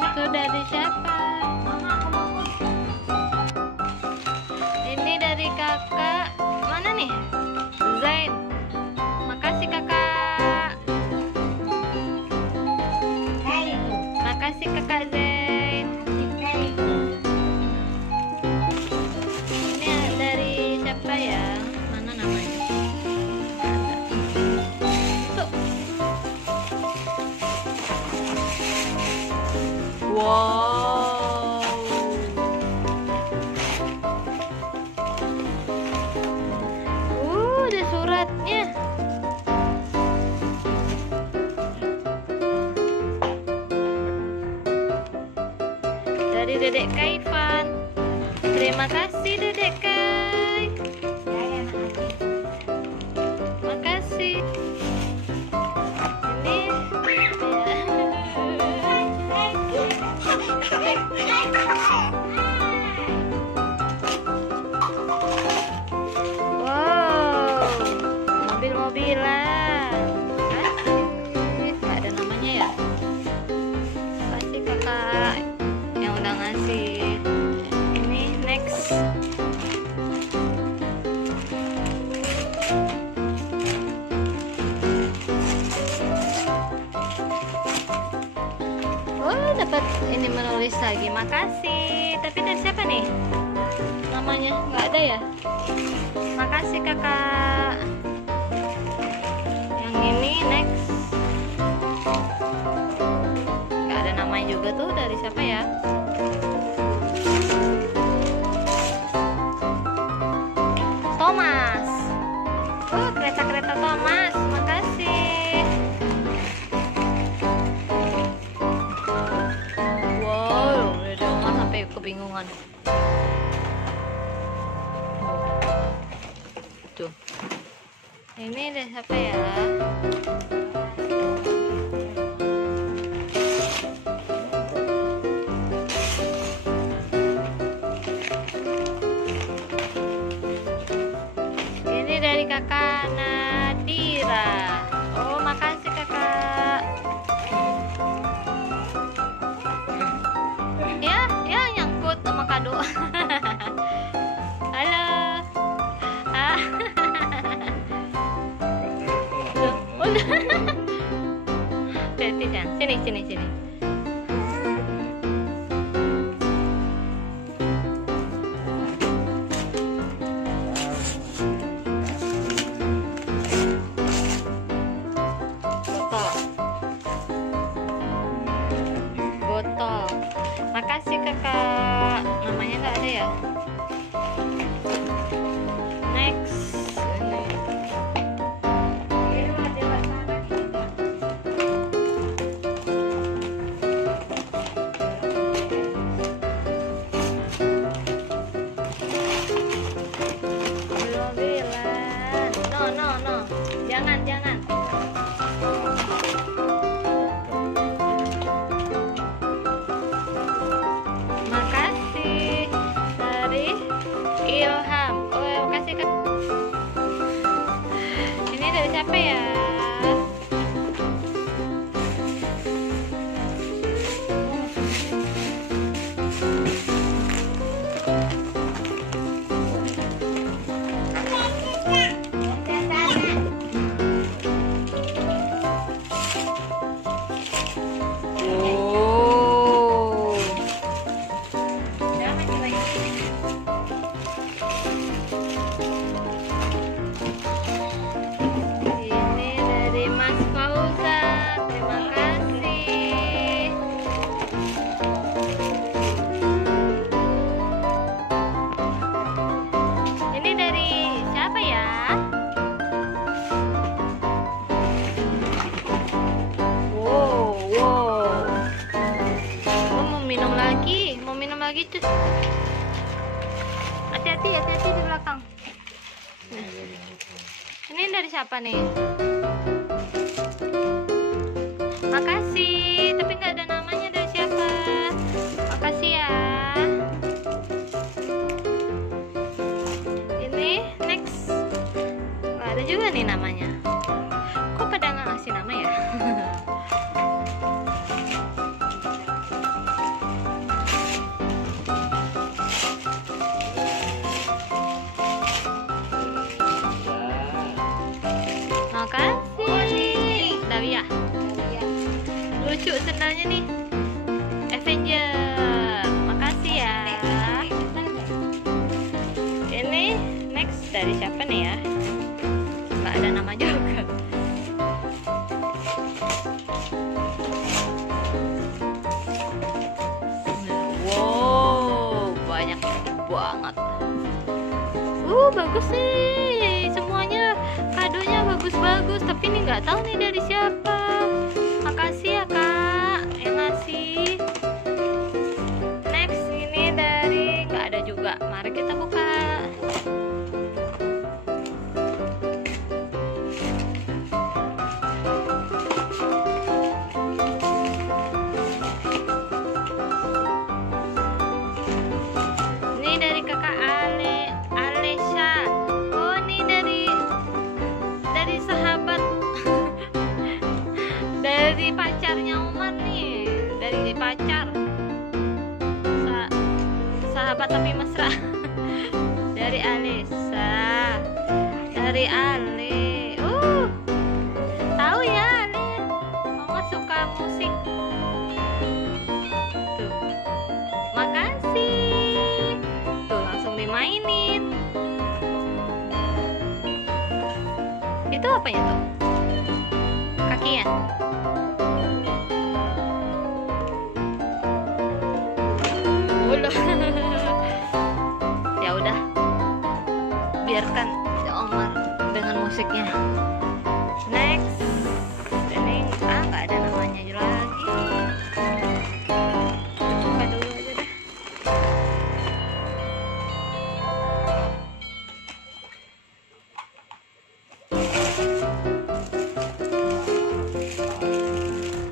Itu dari siapa? Ini dari kakak. Mana nih? Zain. Makasih kakak. Makasih kakak Zain. Ini dari siapa ya? Mana namanya? Tuh. Wow. Ada suratnya. Dari Dedek Kaifan. Terima kasih Dedek Kai. Makasih. Ini wow, mobil-mobilan. Kasih. Nggak ada namanya ya. Kasih kakak yang udah ngasih. Ini next. Oh, dapat ini menulis lagi. Makasih. Tapi dari siapa nih? Namanya nggak ada ya? Makasih kakak. Yang ini next. Nggak ada namanya juga tuh. Dari siapa ya? Thomas. Oh, kereta-kereta Thomas. Makasih. Wow, udah Omar sampai kebingungan. Tuh. Ini dari siapa ya? Ini dari kakak Nadira. Oh, makasih kakak. Ya nyangkut sama kado. Halo. Tuh, udah. Sini. Botol. Makasih kakak. Namanya nggak ada ya? Next. Belum bilang. No. Jangan. Makasih dari Ilham. Oh, makasih kak. Ini dari siapa ya? Ini dari Mas Fauzan. Terima kasih. Ini dari siapa ya? Wow. Oh, mau minum lagi tuh. Hati-hati di belakang. Ini dari siapa nih? Makasih, tapi nggak ada namanya dari siapa. Makasih ya. Ini next. Nggak ada juga nih namanya. Kok pada nggak ngasih nama ya? lucu sendalnya nih. Avenger. Makasih ya. Ini next dari siapa nih ya? Nggak ada nama juga. Wow, banyak banget. Bagus sih. Semuanya kadonya bagus-bagus. Tapi ini nggak tahu nih dari siapa. Makasih ya kak yang ngasih. Next ini dari nggak ada juga. Mari kita buka. Ini dari kakak Alesha. Oh ini dari sahabat dari pacarnya Omar nih. Dari pacar sahabat tapi mesra. Dari Alesha, dari Ale. Tahu ya Ale, Mama suka musik. Tuh, makasih. Tuh langsung dimainin. Itu apanya tuh? Kakinya. Ya udah, biarkan Omar dengan musiknya. Next, ini nggak ada namanya lagi. Buka dulu aja deh.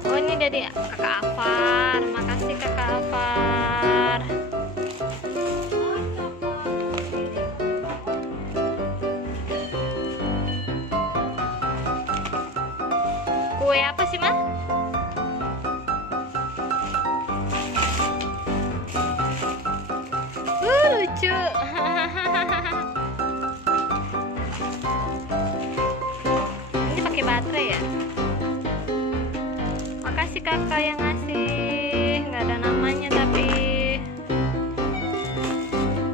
Oh ini dari kakak Afar. Makasih kakak Afar. Kue apa sih, Ma? Lucu. Ini pakai baterai ya? Makasih kakak yang ngasih. Nggak ada namanya tapi.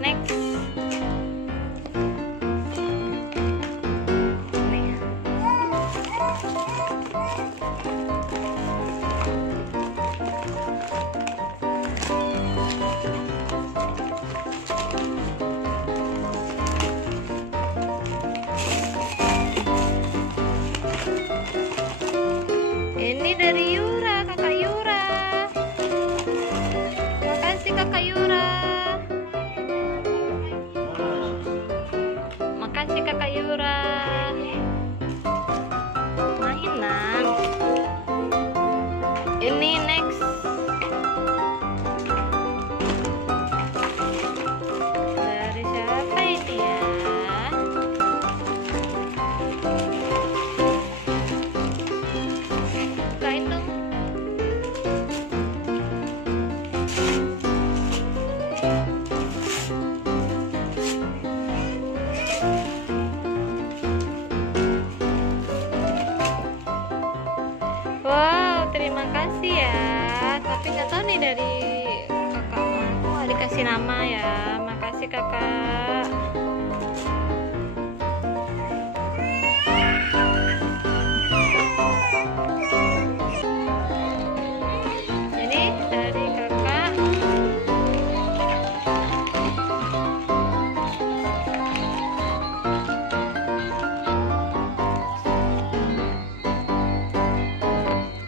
Next. Nih. Ini dari Yura, kakak Yura. Makasih kakak Yura. Makasih kakak Yura. Mainan. Ini next. Dari siapa ini ya? Bukain dong. Wow, terima kasih ya. Tapi nggak tahu nih dari kakak aku dikasih nama ya. Makasih kakak. Ini dari kakak.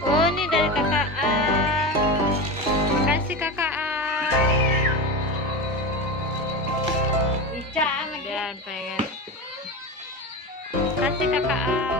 Oh ini dari kakak A. Makasih kakak A. Dan pengen. Makasih kakak A.